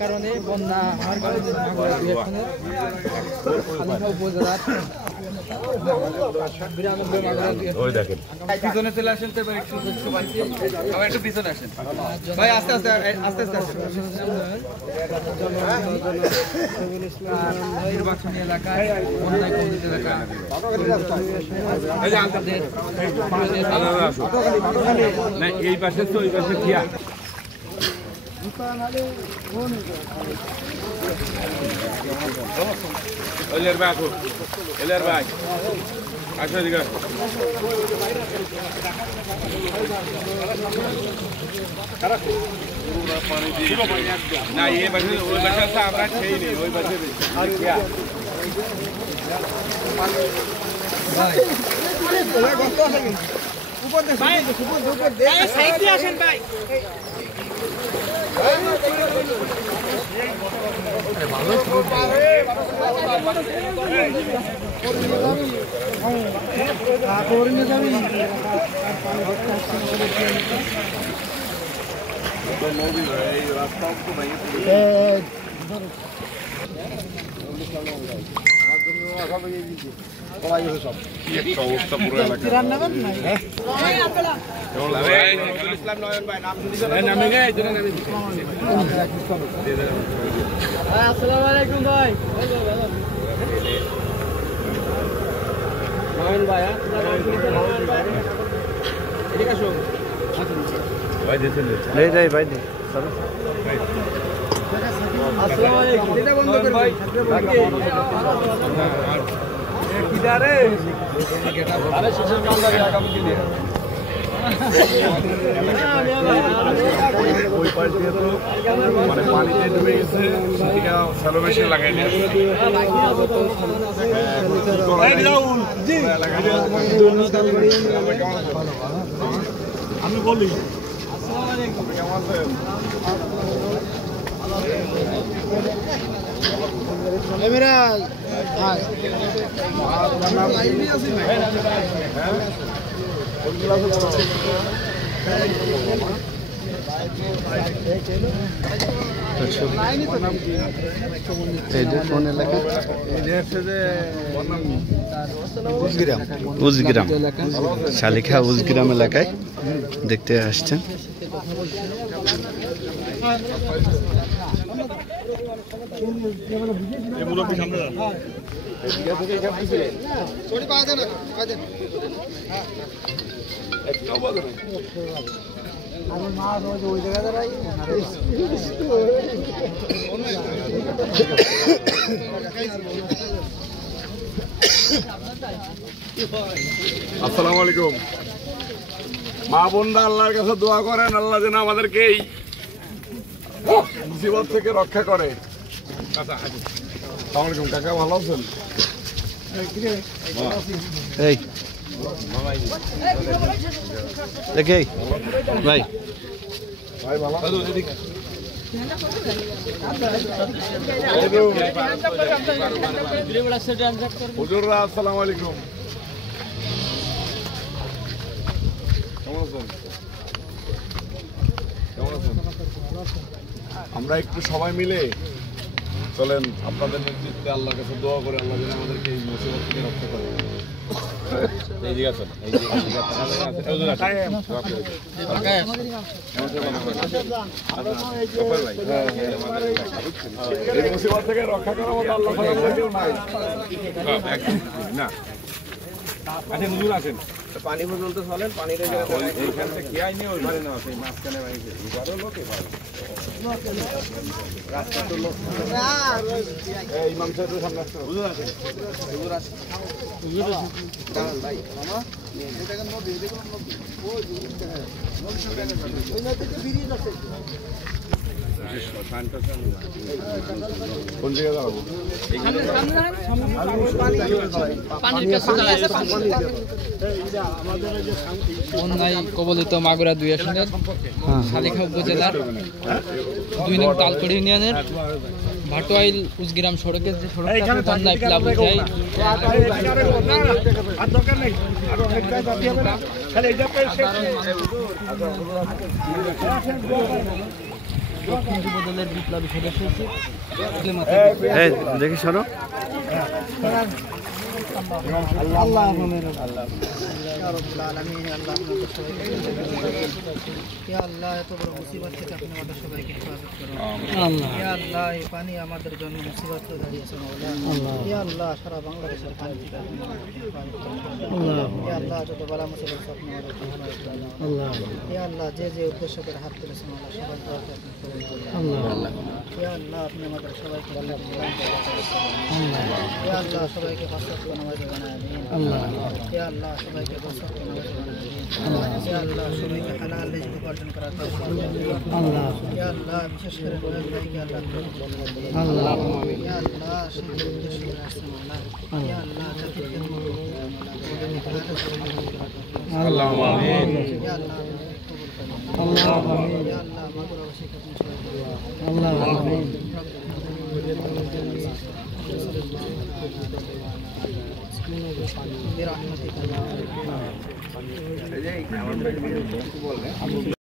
কারণে বন্যা হওয়ার কারণে উপজেলার পিছনে চলে আসেন তো এবার একটু একটু পিছনে আসেন ভাই আস্তে আস্তে আস্তে আস্তে নির্বাচনী এলাকায় বন্যায় কবলিত এলাকা এই পাশে তো ওই পাশে ঠিয়া এলের ভাই আসো এলের ভাই আসো এদিকে না এই পাশে ওই পাশে আছে আমরা খেয়ে নিই ওই পাশে আসেন ভাই অবস্থা পুরো এলাকা আসসালামু আলাইকুম ভাই নয়ন ভাই এদিকে আসো ভাই দেখেন ভাই আসসালামু আলাইকুম এটা বন্ধ করে ভাই কিদারে আরে শিশির কান্দারি আগামী দিনে ওই পাশ দিয়ে তো মানে পানিতে ডুবে গেছে সেদিকে স্যালো মেশিন লাগাই আমি বলি কেমন আছেন উজগ্রাম শালিখা উজগ্রাম এলাকায় দেখতে আসছেন। আসসালামু আলাইকুম। মা বোনরা আল্লাহর কাছে দোয়া করেন আল্লাহ যেন আমাদেরকে এই মুসিবত থেকে রক্ষা করে। আসসালামু আলাইকুম কাকা, ভালো আছেন? এই দেখে ভাই ভাই ভালো হুজুররা আসসালামু আলাইকুম, কেমন আছেন? কেমন আছেন? আমরা একটু সবাই মিলে চলেন আপনাদের নেতৃত্বে আল্লাহর কাছে দোয়া করে আল্লাহ যেন আমাদেরকে এই মুসিবত থেকে রক্ষা করে। এইদিকে আছেন, এই মুসিবত থেকে রক্ষা করার মতো আল্লাহ কেউ নাই না। আচ্ছা হুজুর আছেন, পানি পর্যন্ত চলেন, পানির এইখান থেকে কি আইনি ওই ঘরে নেওয়া সেই মাঝখানে এবারও লোকে রাস্তা তো লোক ইমাম সাহেবের সামনে আসতে হুজুর আছেন, হুজুর আসেন, হুজুর দাঁড়ান ভাই মামা এই জায়গা নদী দেখুন, নদী ওই নদী থেকে বেরিয়ে যাচ্ছে। কোন জায়গায় যাবো? বন্যায় কবলিত মাগুরা 2 আসনের শালিখা উপজেলার 2 নং তালতড়ি ইউনিয়নের ভাটোয়াইল উজগ্রাম সড়কের যে সড়কটা বন্যায় প্লাবিত হয় দক্ষিণ যুবদলের বিপ্লবী সদস্য হচ্ছে এই দেখি সরো আল্লাহ আল্লাহ এত বড় মুসিবত থেকে আপনি আমাদের সবাইকে হেফাজত করুন ইয়া আল্লাহ এই পানি আমাদের জন্য মুসিবত হয়ে দাঁড়িয়েছে মাওলা ইয়া আল্লাহ সারা বাংলাদেশের পানি থেকে আপনি আমাদেরকে হেফাজত করুন ইয়া আল্লাহ যত বড় মুসিবত আপনি আমাদেরকে হেফাজত করুন ইয়া আল্লাহ যে যে উদ্দেশ্য করে হাত তুলেছেন মাওলা সবার দোয়াকে আপনি কবুল করুন ইয়া আল্লাহ আপনি আমাদের সবাইকে আল্লাহ ইয়া আল্লাহ সবাইকে পাঁচশত নামাজি বানায় দিন ইয়া আল্লাহ সবাইকে পাঁচশত নামাজি বানায় দিন ইয়া আল্লাহ সবাইকে হালাল রিজক উপার্জন করার তৌফিক দান করুন ইয়া আল্লাহ বিশেষ করে বলেন ভাইকে আল্লাহ ইয়া আল্লাহ সেই উদ্দেশ্য করে আসছে মাওলা ইয়া আল্লাহ জাতির জন্য আল্লাহু আমিন ইয়া আল্লাহ আল্লাহু আমিন ইয়া আল্লাহ মাগুরা ওয়াসিক আপনি সবাইকে আল্লাহু আমিন برحمتك